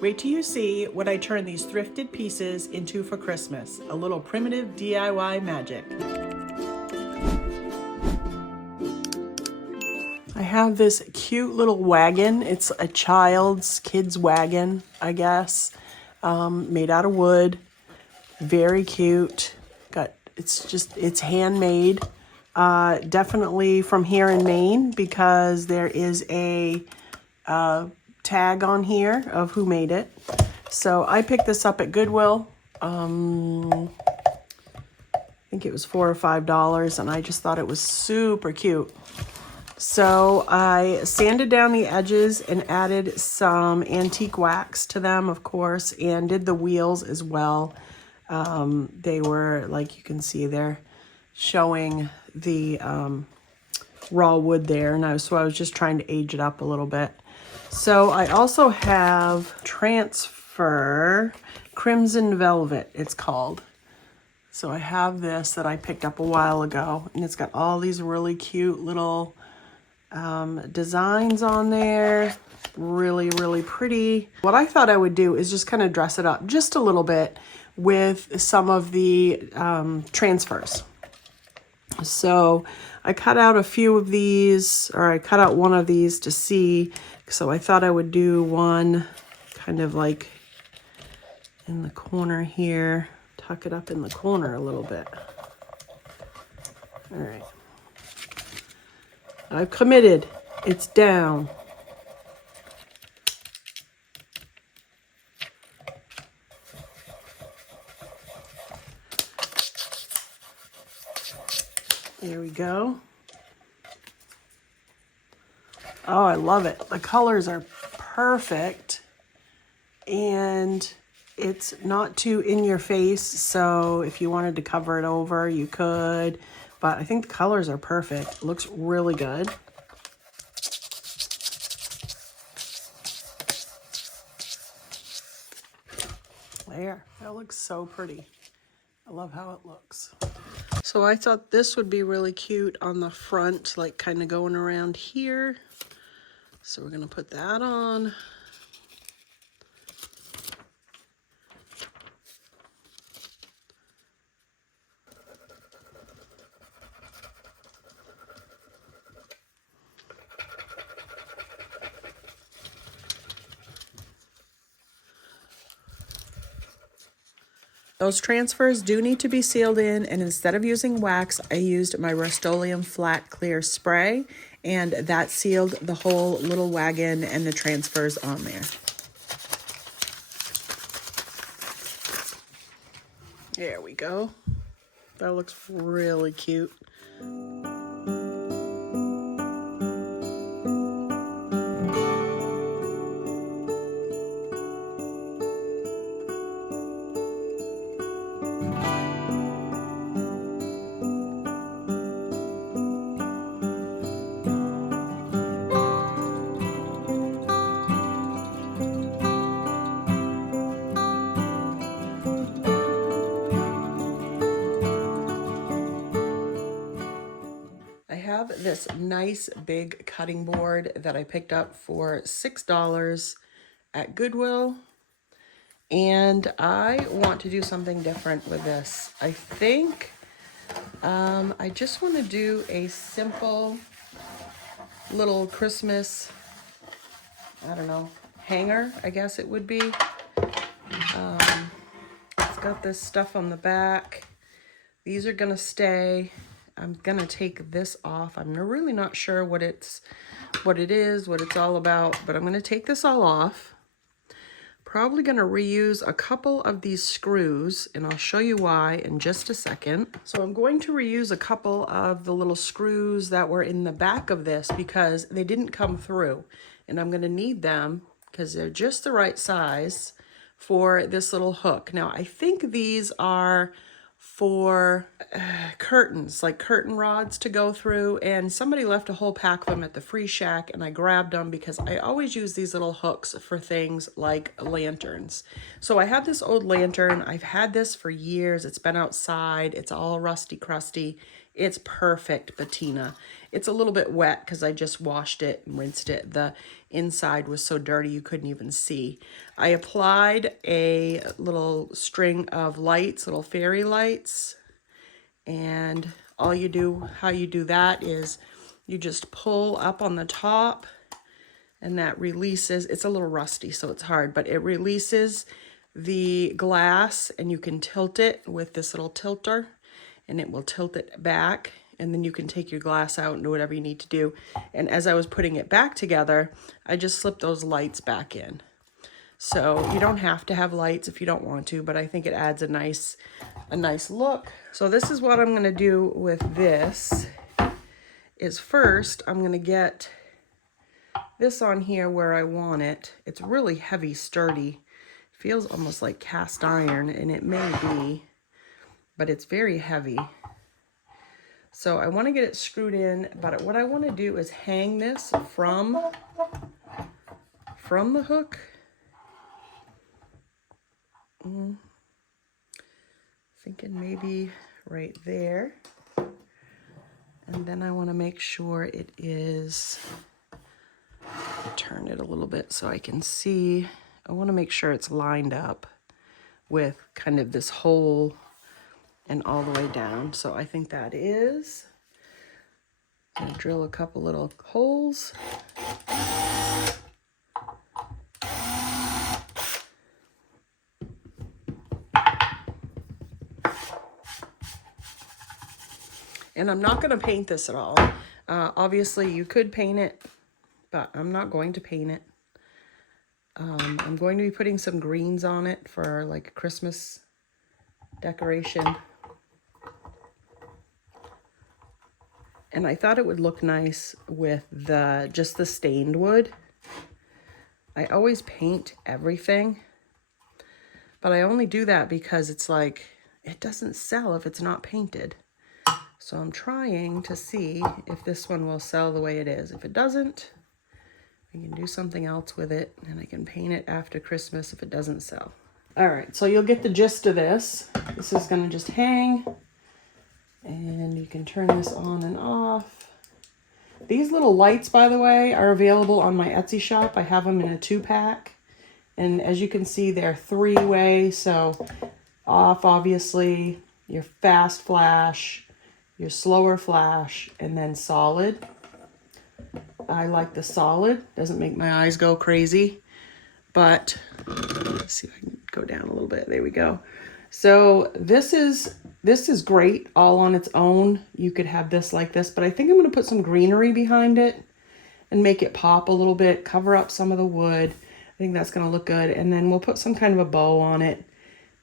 Wait till you see what I turn these thrifted pieces into for Christmas. A little primitive DIY magic. I have this cute little wagon. It's a kid's wagon, I guess, made out of wood. Very cute. It's handmade. Definitely from here in Maine because there is a tag on here of who made it. So I picked this up at Goodwill. I think it was $4 or $5, and I just thought it was super cute. So I sanded down the edges and added some antique wax to them, of course, and did the wheels as well. They were, like you can see, they're showing the raw wood there, and so I was just trying to age it up a little bit. So I also have Transfer Crimson Velvet, it's called. So I have this that I picked up a while ago, and it's got all these really cute little designs on there. Really, really pretty. What I thought I would do is just kind of dress it up just a little bit with some of the transfers. So I cut out a few of these, or I cut out one of these to see. So I thought I would do one kind of like in the corner here, tuck it up in the corner a little bit. All right. I've committed. It's down. There we go. Oh, I love it. The colors are perfect. And it's not too in your face. So if you wanted to cover it over, you could. But I think the colors are perfect. It looks really good. There, that looks so pretty. I love how it looks. So I thought this would be really cute on the front, like kind of going around here. So we're gonna put that on. Those transfers do need to be sealed in, and instead of using wax, I used my Rust-Oleum Flat Clear Spray, and that sealed the whole little wagon and the transfers on there. There we go. That looks really cute. This nice big cutting board that I picked up for $6 at Goodwill, and I want to do something different with this. I think I just want to do a simple little Christmas, I don't know, hanger, I guess it would be. It's got this stuff on the back. These are gonna stay. I'm gonna take this off. I'm really not sure what it is, what it's all about, but I'm gonna take this all off. Probably gonna reuse a couple of these screws, and I'll show you why in just a second. So I'm going to reuse a couple of the little screws that were in the back of this because they didn't come through, and I'm gonna need them because they're just the right size for this little hook. Now, I think these are for curtains, like curtain rods to go through, and somebody left a whole pack of them at the Free Shack, and I grabbed them because I always use these little hooks for things like lanterns. So I have this old lantern. I've had this for years. It's been outside. It's all rusty crusty, It's perfect patina. It's a little bit wet because I just washed it and rinsed it. The inside was so dirty you couldn't even see. I applied a little string of lights, little fairy lights. And all you do, how you do that is you just pull up on the top and that releases, it's a little rusty so it's hard, but it releases the glass and you can tilt it with this little tilter and it will tilt it back, and then you can take your glass out and do whatever you need to do. And as I was putting it back together, I just slipped those lights back in. So you don't have to have lights if you don't want to, but I think it adds a nice look. So this is what I'm gonna do with this, is first I'm gonna get this on here where I want it. It's really heavy, sturdy. Feels almost like cast iron, and it may be, but it's very heavy. So I want to get it screwed in, but what I want to do is hang this from the hook. Thinking maybe right there. And then I want to make sure it is, turn it a little bit so I can see. I want to make sure it's lined up with kind of this hole and all the way down. So I think that is. I'm going to drill a couple little holes. And I'm not going to paint this at all. Obviously you could paint it, but I'm not going to paint it. I'm going to be putting some greens on it for like a Christmas decoration. And I thought it would look nice with just the stained wood. I always paint everything, but I only do that because it's like, it doesn't sell if it's not painted. So I'm trying to see if this one will sell the way it is. If it doesn't, I can do something else with it, and I can paint it after Christmas if it doesn't sell. All right, so you'll get the gist of this. This is gonna just hang, and you can turn this on and off. These little lights, by the way, are available on my Etsy shop. I have them in a 2-pack, and as you can see, they're 3-way, so off, obviously, your fast flash, your slower flash, and then solid. I like the solid, doesn't make my eyes go crazy, but let's see if I can go down a little bit. There we go. So this is great all on its own. You could have this like this, but I think I'm going to put some greenery behind it and make it pop a little bit, cover up some of the wood. I think that's going to look good. And then we'll put some kind of a bow on it.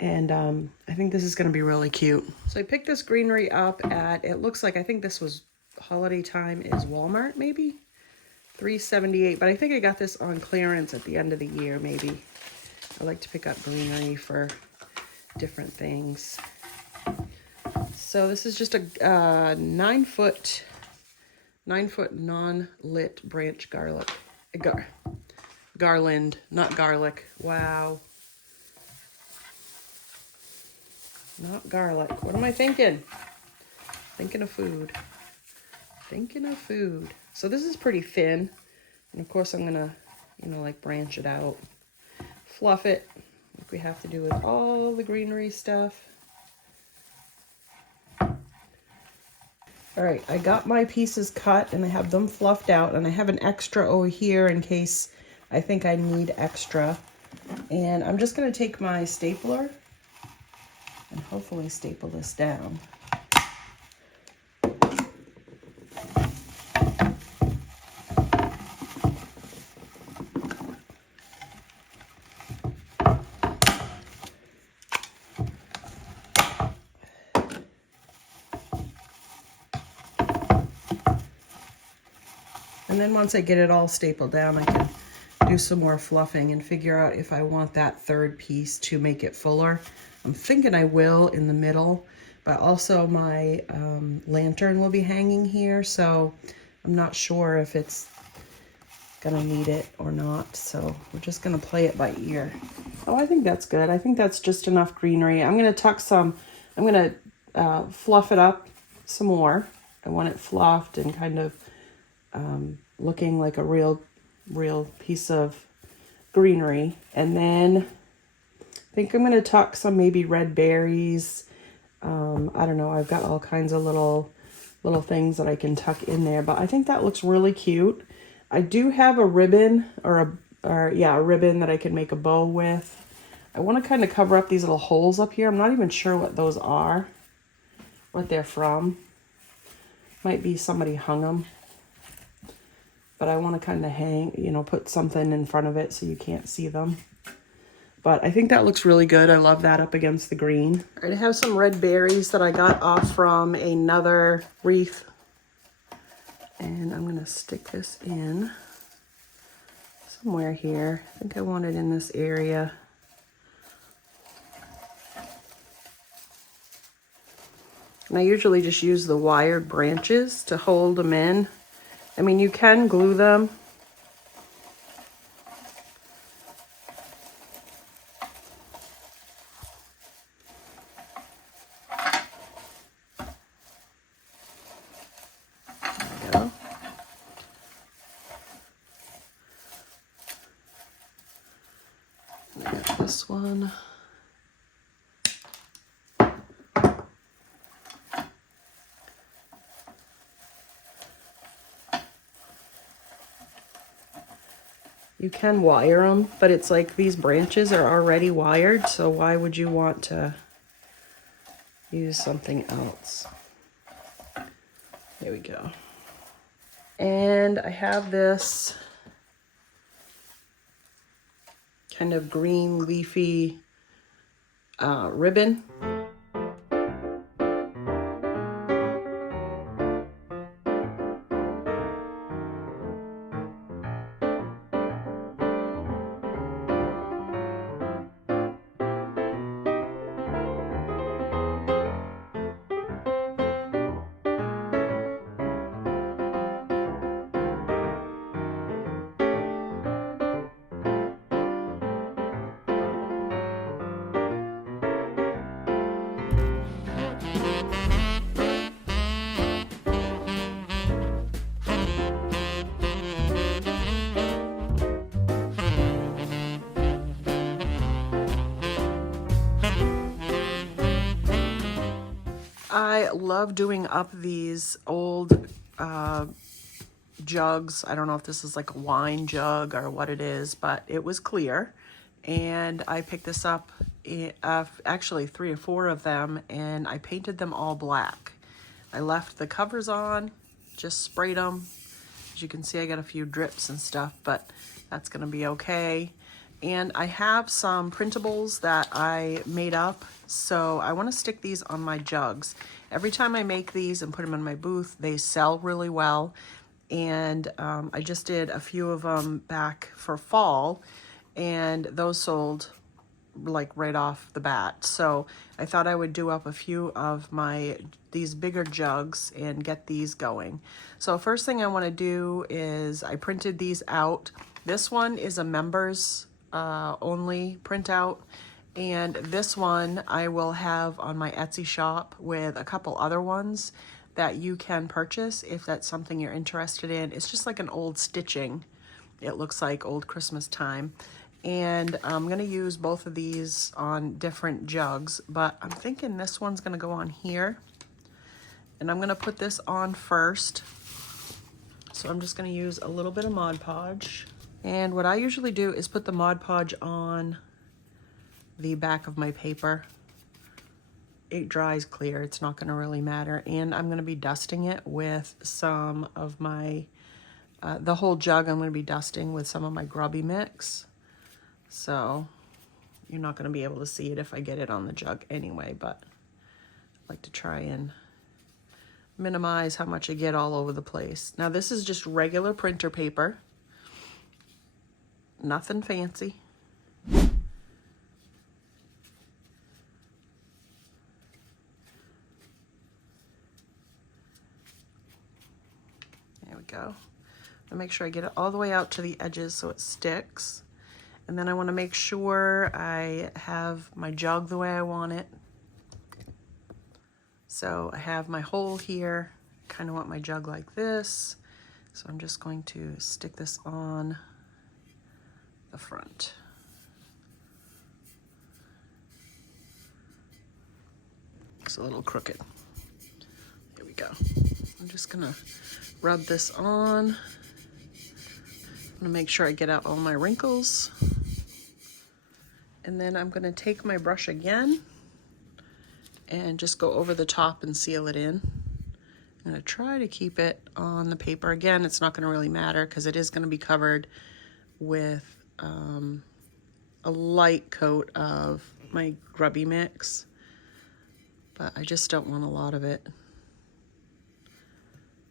And I think this is going to be really cute. So I picked this greenery up at, it looks like, I think this was holiday time is Walmart maybe, $3.78. But I think I got this on clearance at the end of the year maybe. I like to pick up greenery for different things. So this is just a 9-foot non-lit branch garland, not garlic. Wow. Not garlic. What am I thinking? Thinking of food. Thinking of food. So this is pretty thin. And of course I'm gonna, like branch it out. Fluff it, like we have to do with all the greenery stuff. All right, I got my pieces cut and I have them fluffed out, and I have an extra over here in case I think I need extra. And I'm just gonna take my stapler and hopefully staple this down. And then once I get it all stapled down, I can do some more fluffing and figure out if I want that third piece to make it fuller. I'm thinking I will in the middle, but also my lantern will be hanging here, so I'm not sure if it's gonna need it or not. So we're just gonna play it by ear. Oh, I think that's good. I think that's just enough greenery. I'm gonna tuck some, I'm gonna fluff it up some more. I want it fluffed and kind of looking like a real piece of greenery. And then I think I'm going to tuck some maybe red berries. I don't know. I've got all kinds of little things that I can tuck in there, but I think that looks really cute. I do have a ribbon a ribbon that I can make a bow with. I want to kind of cover up these little holes up here. I'm not even sure what those are, what they're from. Might be somebody hung them. But I want to kind of hang, you know, put something in front of it so you can't see them. But I think that looks really good. I love that up against the green. All right, I have some red berries that I got off from another wreath. And I'm going to stick this in somewhere here. I think I want it in this area. And I usually just use the wired branches to hold them in. I mean, you can glue them. There we go. I got this one. You can wire them, but it's like these branches are already wired, so why would you want to use something else? There we go. And I have this kind of green leafy ribbon. I love doing up these old jugs. I don't know if this is like a wine jug or what it is, but it was clear. And I picked this up, actually 3 or 4 of them, and I painted them all black. I left the covers on, just sprayed them. As you can see, I got a few drips and stuff, but that's gonna be okay. And I have some printables that I made up, so I want to stick these on my jugs. Every time I make these and put them in my booth, they sell really well. And I just did a few of them back for fall, and those sold like right off the bat. So I thought I would do up a few of these bigger jugs and get these going. So first thing I want to do is I printed these out. This one is a members only printout, and this one I will have on my Etsy shop with a couple other ones that you can purchase if that's something you're interested in. It's just like an old stitching. It looks like Olde Christmas Thyme. And I'm gonna use both of these on different jugs, but I'm thinking this one's gonna go on here. And I'm gonna put this on first. So I'm just gonna use a little bit of Mod Podge. And what I usually do is put the Mod Podge on the back of my paper. It dries clear, it's not gonna really matter. And I'm gonna be dusting it with some of my, the whole jug I'm gonna be dusting with some of my grubby mix. So you're not gonna be able to see it if I get it on the jug anyway, but I like to try and minimize how much I get all over the place. Now this is just regular printer paper. Nothing fancy. There we go. I'll make sure I get it all the way out to the edges so it sticks. And then I want to make sure I have my jug the way I want it. So I have my hole here, kind of want my jug like this. So I'm just going to stick this on the front. It's a little crooked. Here we go. I'm just gonna rub this on. I'm gonna make sure I get out all my wrinkles. And then I'm gonna take my brush again and just go over the top and seal it in. I'm gonna try to keep it on the paper. Again, it's not gonna really matter because it is gonna be covered with a light coat of my grubby mix, but I just don't want a lot of it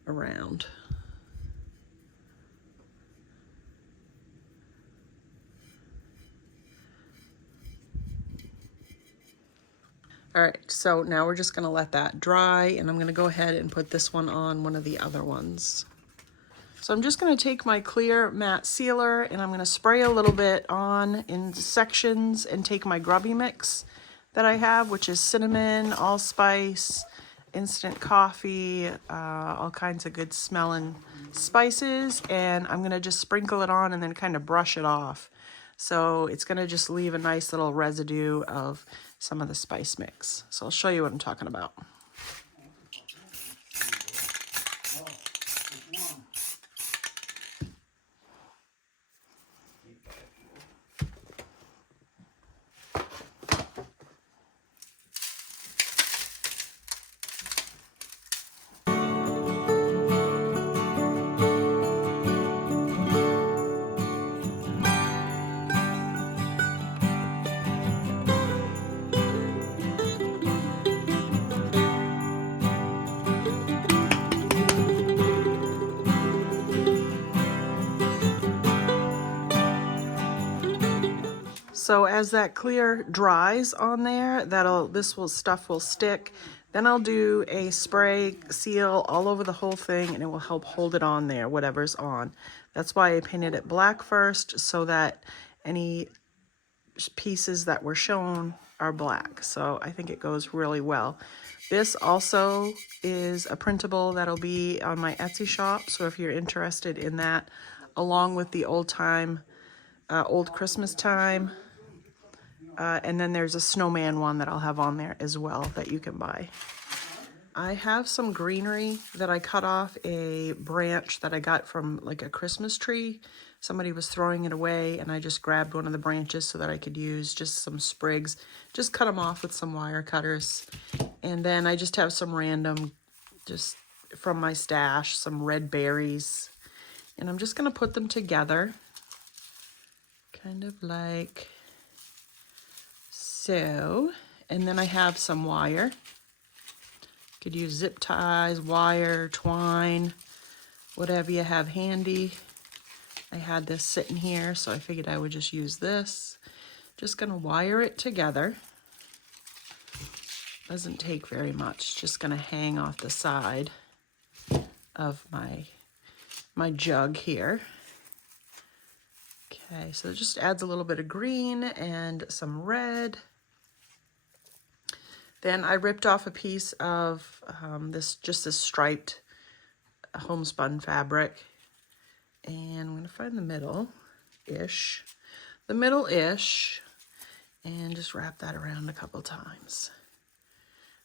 around. All right, so now we're just gonna let that dry, and I'm gonna go ahead and put this one on one of the other ones. So I'm just gonna take my clear matte sealer and I'm gonna spray a little bit on in sections and take my grubby mix that I have, which is cinnamon, allspice, instant coffee, all kinds of good smelling spices, and I'm gonna just sprinkle it on and then kind of brush it off. So it's gonna just leave a nice little residue of some of the spice mix. So I'll show you what I'm talking about. So as that clear dries on there, stuff will stick. Then I'll do a spray seal all over the whole thing and it will help hold it on there, whatever's on. That's why I painted it black first, so that any pieces that were shown are black. So I think it goes really well. This also is a printable that'll be on my Etsy shop. So if you're interested in that, along with the Olde Christmas Thyme. And then there's a snowman one that I'll have on there as well that you can buy. I have some greenery that I cut off a branch that I got from like a Christmas tree. Somebody was throwing it away and I just grabbed one of the branches so that I could use just some sprigs. Just cut them off with some wire cutters. And then I just have some random, just from my stash, some red berries. And I'm just gonna put them together. Kind of like so, and then I have some wire. Could use zip ties, wire, twine, whatever you have handy. I had this sitting here, so I figured I would just use this. Just gonna wire it together. Doesn't take very much, just gonna hang off the side of my jug here. Okay, so it just adds a little bit of green and some red. Then I ripped off a piece of this striped homespun fabric. And I'm gonna find the middle-ish. And just wrap that around a couple times.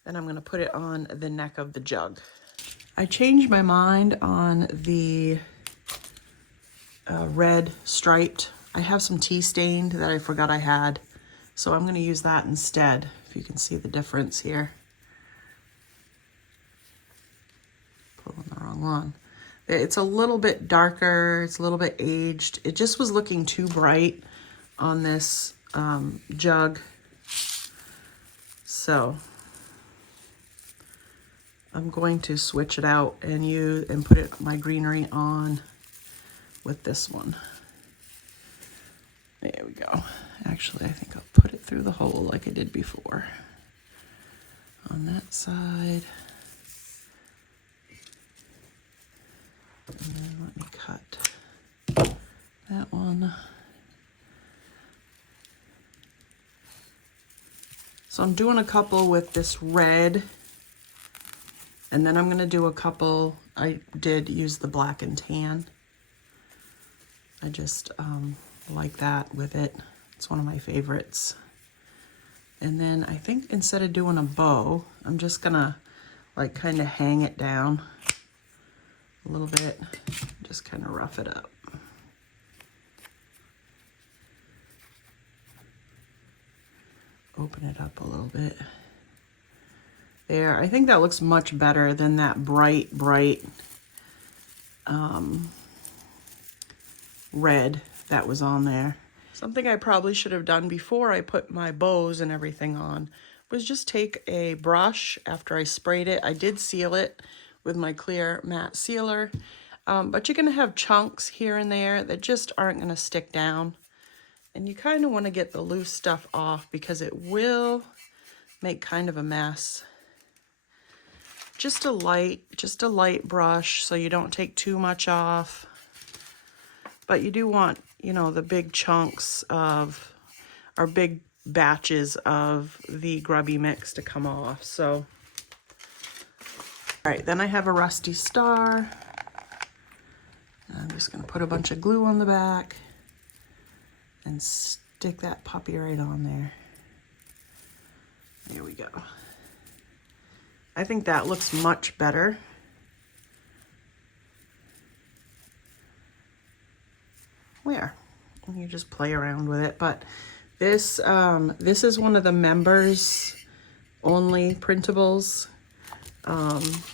Then I'm gonna put it on the neck of the jug. I changed my mind on the red striped. I have some tea stained that I forgot I had. So I'm gonna use that instead. If you can see the difference here. Pulling the wrong one. It's a little bit darker, it's a little bit aged. It just was looking too bright on this jug. So I'm going to switch it out and put my greenery on with this one. There we go. Actually, I think I'll put it through the hole like I did before. On that side. And then let me cut that one. So I'm doing a couple with this red And then I'm gonna do a couple, I did use the black and tan. I just like that with it. It's one of my favorites. And then I think instead of doing a bow, I'm just gonna like kind of hang it down a little bit, just kind of rough it up. Open it up a little bit. There, I think that looks much better than that bright red that was on there. Something I probably should have done before I put my bows and everything on was just take a brush after I sprayed it. I did seal it with my clear matte sealer, but you're gonna have chunks here and there that just aren't gonna stick down. And you kind of want to get the loose stuff off because it will make kind of a mess. Just a light brush so you don't take too much off. But you do want, you know, the big chunks of, or big batches of the grubby mix to come off. So, all right, then I have a rusty star. I'm just gonna put a bunch of glue on the back and stick that puppy right on there. There we go. I think that looks much better. Where? You just play around with it, but this is one of the members only printables.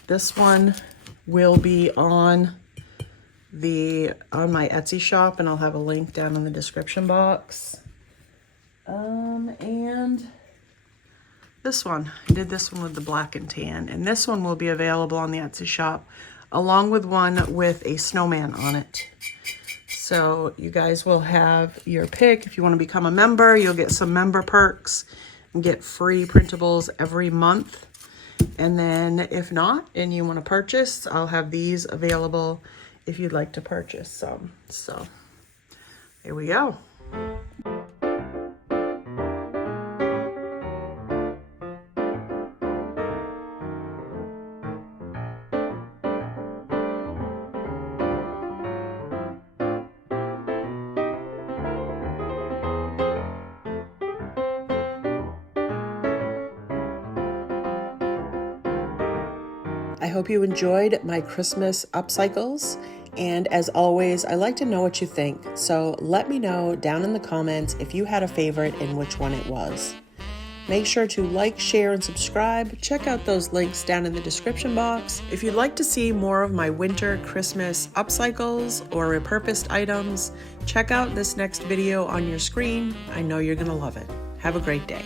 This one will be on my Etsy shop, and I'll have a link down in the description box. And this one, I did this one with the black and tan, and this one will be available on the Etsy shop along with one with a snowman on it. So you guys will have your pick. If you want to become a member, you'll get some member perks and get free printables every month. And then if not, and you want to purchase, I'll have these available if you'd like to purchase some. So here we go. I hope you enjoyed my Christmas upcycles. And as always, I like to know what you think. So let me know down in the comments if you had a favorite and which one it was. Make sure to like, share, and subscribe. Check out those links down in the description box. If you'd like to see more of my winter Christmas upcycles or repurposed items, check out this next video on your screen. I know you're gonna love it. Have a great day.